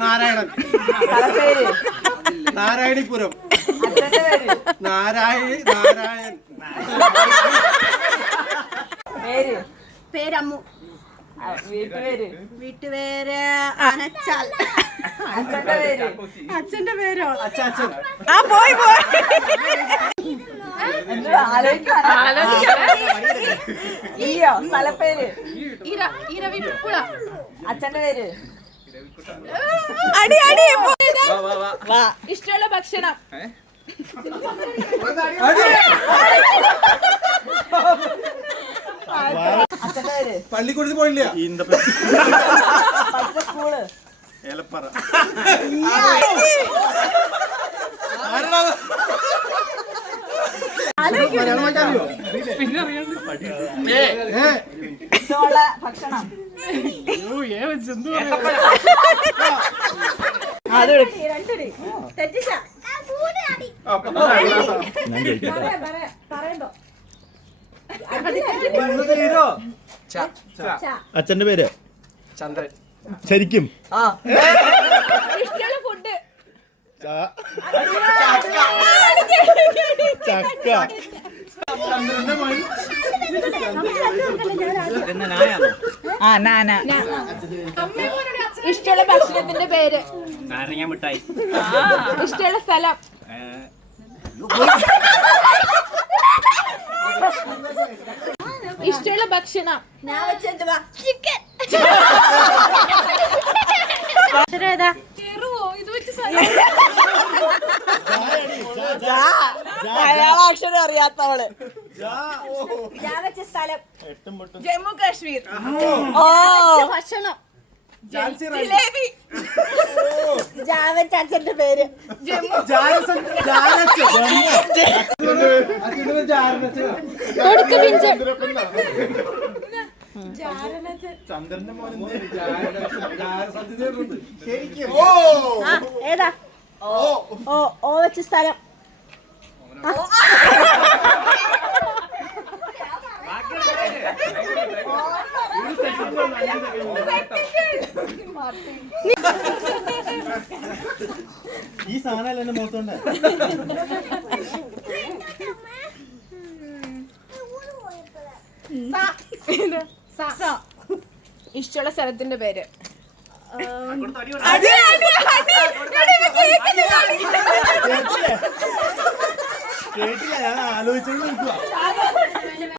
നാരായണൻ, നാരായണിപുരം, നാരായൺ, പേരമ്മു, വീട്ടുപേര് അനച്ചാൽ, അച്ഛന്റെ പേരോ അച്ചാച്ചൻ, പോയി പോയി സ്ഥലപ്പേര് അച്ഛന്റെ പേര് അടി അടി. ഇഷ്ടമുള്ള ഭക്ഷണം അച്ഛന്റെ പേര് പള്ളിക്കൂടത്തിൽ പോയില്ല. സ്കൂള് ഏലപ്പറ. ഇഷ്ടമുള്ള ഭക്ഷണം അച്ഛന്റെ പേര് ചന്ദ്രൻ. ശരിക്കും ഇഷ്ടമുള്ള ഫുഡ് ചക്ക. ഇഷ്ടമുള്ള ഭക്ഷണത്തിന്റെ പേര് നാരങ്ങ മിഠായി. ഇഷ്ടമുള്ള സ്ഥലം ഇഷ്ടമുള്ള ഭക്ഷണം ഞാൻ വെച്ചെന്തുവാ ചിക്കൻ. മലയാളാക്ഷരം അറിയാത്തവള് ഞാൻ വെച്ച സ്ഥലം ജമ്മു കാശ്മീർ. ഭക്ഷണം ജിലേബി. ഞാൻ വെച്ച അച്ഛന്റെ പേര് ചന്ദ്രന്റെ മോനെ ഏതാ ഓ വെച്ച സ്ഥലം ഈ സാധനം എന്റെ മുഖത്തോണ്ട് ഇഷ്ടമുള്ള സ്ഥലത്തിന്റെ പേര് കേട്ടില്ല. ഞാൻ ആലോചിച്ചോണ്ട് നിൽക്കുക.